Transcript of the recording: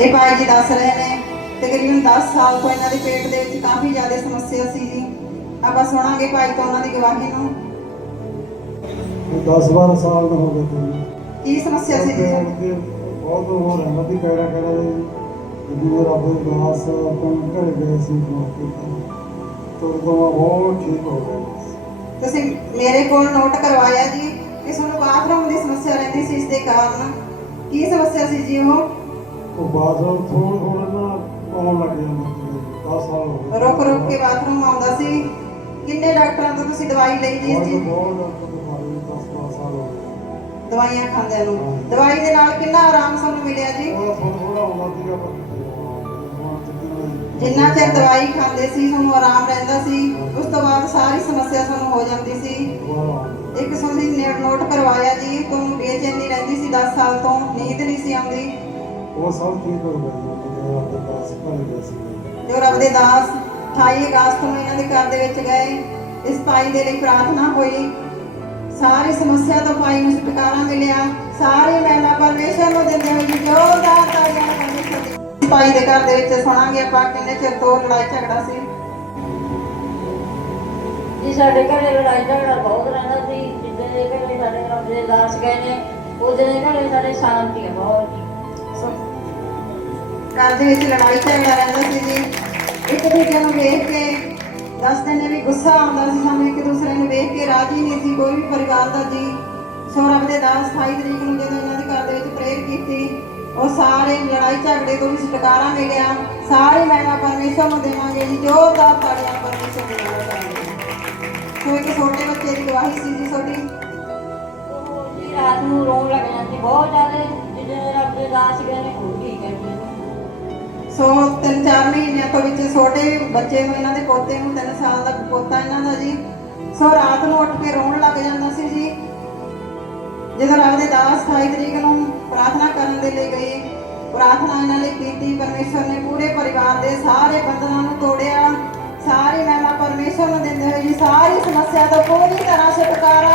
ਇਹ ਭਾਈ ਜੀ ਦੱਸ ਰਹੇ ਨੇ ਤਕਰੀਬਨ 10 ਸਾਲ ਤੋਂ ਇਹਨਾਂ ਦੇ ਪੇਟ ਦੇ ਵਿੱਚ ਕਾਫੀ ਜ਼ਿਆਦਾ ਸਮੱਸਿਆ ਸੀ ਜੀ। ਆਪਾਂ ਸੁਣਾਂਗੇ ਭਾਈ ਤੋਂ ਉਹਨਾਂ ਦੀ ਗਵਾਹੀ ਨੂੰ। 10 12 ਸਾਲ ਦਾ ਹੋ ਗਏ ਤੇ ਕੀ ਸਮੱਸਿਆ ਸੀ ਜੀ? ਤੁਹਾਨੂੰ? ਬਹੁਤ ਹੋ ਰਿਹਾ ਦੀ ਕਹਿਰਾ ਕਹਿਰਾ ਜੀ ਰੱਬ ਦੇ ਦਾਸ ਆਪਾਂ ਘਰ ਗਏ ਸੀ ਮੌਕੇ ਤੇ। ਤੋਂ ਤੋਂ ਬਹੁਤ ਠੀਕ ਹੋ ਗਿਆ ਤੁਸੀਂ ਮੇਰੇ ਕੋਲ ਨੋਟ ਕਰਵਾਇਆ ਜੀ ਕਿ ਤੁਹਾਨੂੰ ਬਾਥਰੂਮ ਦੀ ਸਮੱਸਿਆ ਰਹਿੰਦੀ ਸੀ ਇਸ ਦੇ ਕਾਰਨ। ਕੀ ਸਮੱਸਿਆ ਸੀ ਜੀ ਉਹ? ਉਹ ਬਾਥਰੂਮ ਥੋੜਾ ਥੋੜਾ ਨਾ ਆਉਣ ਲੱਗ ਜਾਂਦਾ ਸੀ 10 ਸਾਲ ਹੋ ਗਏ। ਰੁਕ ਰੁਕ ਕੇ ਬਾਥਰੂਮ ਆਉਂਦਾ ਸੀ। ਕਿੰਨੇ ਡਾਕਟਰਾਂ ਤੋਂ ਤੁਸੀਂ ਦਵਾਈ ਲਈ ਜੀ ਇਸ ਦੀ? ਬਹੁਤ ਡਾਕਟਰ ਤੋਂ ਮਾਰੇ 10 12 ਸਾਲ ਹੋ ਗਏ। ਦਵਾਈਆਂ ਖਾਂਦਿਆਂ ਨੂੰ। ਦਵਾਈ ਦੇ ਨਾਲ ਕਿੰਨਾ ਆਰਾਮ ਸਾਨੂੰ ਮਿਲਿਆ ਜੀ? ਉਹ ਥੋੜਾ ਥੋੜਾ ਆਉਂਦਾ ਸੀਗਾ ਪਰ ਹੁਣ ਤੱਕ ਜਿੰਨਾ ਚਿਰ ਦਵਾਈ ਖਾਂਦੇ ਸੀ। ਤੁਹਾਨੂੰ ਆਰਾਮ ਰਹਿੰਦਾ ਸੀ। ਉਸ ਤੋਂ ਬਾਅਦ ਸਾਰੀ ਸਮੱਸਿਆ ਤੁਹਾਨੂੰ ਹੋ ਜਾਂਦੀ ਸੀ। ਇੱਕ ਨੇ- ਨੋਟ ਕਰਵਾਇਆ ਜੀ ਤੁਹਾਨੂੰ ਬੇਚੈਨੀ ਰਹਿੰਦੀ ਸੀ 10 ਸਾਲ ਤੋਂ ਨੀਂਦ ਨਹੀਂ ਸੀ ਆਉਂਦੀ। ਉਹ ਸਭ ਠੀਕ ਹੋ ਗਿਆ ਜੀ ਰੱਬ ਦੇ ਦਾਸ ਘਰ ਗਏ ਸੀ। ਜੋ ਰੱਬ ਦੇ ਦਾਸ 28 ਅਗਸਤ ਨੂੰ ਇਹਨਾਂ ਦੇ ਘਰ ਦੇ ਵਿੱਚ ਗਏ। ਇਸ ਭਾਈ ਦੇ ਲਈ ਪ੍ਰਾਰਥਨਾ ਹੋਈ। ਸਾਰੀ ਸਮੱਸਿਆ ਤੋਂ ਭਾਈ ਨੂੰ ਛੁਟਕਾਰਾ ਮਿਲਿਆ। ਸਾਰੀ ਮਹਿਮਾ ਪਰਮੇਸ਼ਰ ਨੂੰ ਦਿੰਦੇ ਹੋਏ ਜੀ ਜੋਰਦਾਰ ਤਾੜੀਆਂ ਪਰਮੇਸ਼ਰ ਦੀ ਭਾਈ ਦੇ ਘਰ ਦੇ ਵਿੱਚ ਸੁਣਾਂਗੇ ਆਪਾਂ ਕਿੰਨੇ ਚਿਰ ਤੋਂ ਲੜਾਈ ਝਗੜਾ ਸੀ। ਜੀ ਸਾਡੇ ਘਰੇ ਲੜਾਈ ਝਗੜਾ ਬਹੁਤ ਰਹਿੰਦਾ ਸੀ। ਜਿੱਦਾਂ ਦੇ ਘਰੇ ਸਾਡੇ ਰੱਬ ਦੇ ਦਾਸ ਗਏ ਨੇ ਉਹਦੇ ਦੇ ਘਰੇ ਸਾਡੇ ਸ਼ਾਂਤੀ ਹੈ ਬਹੁਤ। ਸੋ, ਘਰ ਦੇ ਵਿੱਚ ਲੜਾਈ ਝਗੜਾ ਰਹਿੰਦਾ ਸੀ ਜੀ। ਇੱਕ ਦੂਜੇ ਨੂੰ ਵੇਖ ਕੇ ਦੱਸਦੇ ਨੇ ਵੀ ਗੁੱਸਾ ਆਉਂਦਾ ਸੀ ਸਾਨੂੰ, ਇੱਕ ਦੂਸਰੇ ਨੂੰ ਵੇਖ ਕੇ ਰਾਜੀ ਨਹੀਂ ਸੀ, ਕੋਈ ਵੀ ਪਰਿਵਾਰ ਦਾ ਜੀ। ਸੋ ਦੇ ਦਾਸ 28 ਤਰੀਕ ਨੂੰ ਜਦੋਂ ਇਹਨਾਂ ਦੇ ਘਰ ਦੇ ਵਿੱਚ ਪ੍ਰੇਅਰ ਕੀਤੀ, ਉਹ ਸਾਰੇ ਲੜਾਈ ਝਗੜੇ ਤੋਂ ਵੀ ਛੁਟਕਾਰਾ ਮਿਲਿਆ। ਸਾਰੇ ਮਹਿਮਾ ਪਰਮੇਸ਼ਰ ਨੂੰ ਦੇਵਾਂਗੇ ਜੀ ਜੋਰਦਾਰ ਤਾੜੀਆਂ ਪਰਮੇਸ਼ਰ ਦੇ ਨਾਲ ਸੋ ਇੱਕ ਛੋਟੇ ਬੱਚੇ ਦੀ ਗਵਾਹੀ ਸੀ ਜੀ ਤੁਹਾਡੀ। ਉਹ ਜੀ ਰਾਤ ਨੂੰ ਰੋਣ ਲੱਗ ਜਾਂਦੀ, ਬਹੁਤ ਜ਼ਿਆਦਾ। ਰੱਬ ਦੇ ਦਾਸ ਗਏ ਨੇ ਉਹ ਠੀਕ ਸੋ ਤਿੰਨ ਚਾਰ ਮਹੀਨਿਆਂ ਤੋਂ ਵਿੱਚ ਛੋਟੇ ਬੱਚੇ ਨੂੰ, ਇਹਨਾਂ ਦੇ ਪੋਤੇ ਨੂੰ 3 ਸਾਲ ਦਾ ਪੋਤਾ ਇਹਨਾਂ ਦਾ ਜੀ। ਸੋ ਰਾਤ ਨੂੰ ਉੱਠ ਕੇ ਰੋਣ ਲੱਗ ਜਾਂਦਾ ਸੀ ਜੀ। ਜਦੋਂ ਰੱਬ ਦੇ ਦਾਸ 28 ਤਰੀਕ ਨੂੰ ਪ੍ਰਾਰਥਨਾ ਕਰਨ ਦੇ ਲਈ ਗਏ ਪ੍ਰਾਰਥਨਾ ਇਹਨਾਂ ਲਈ ਕੀਤੀ ਪਰਮੇਸ਼ਰ ਨੇ ਪੂਰੇ ਪਰਿਵਾਰ ਦੇ ਸਾਰੇ ਬੰਧਨਾਂ ਨੂੰ ਤੋੜਿਆ। ਸਾਰੀ ਮਹਿਮਾ ਪਰਮੇਸ਼ਰ ਨੂੰ ਦਿੰਦੇ ਹੋਏ ਜੀ, ਸਾਰੀ ਸਮੱਸਿਆ ਤੋਂ ਪੂਰੀ ਤਰ੍ਹਾਂ ਛੁਟਕਾਰਾ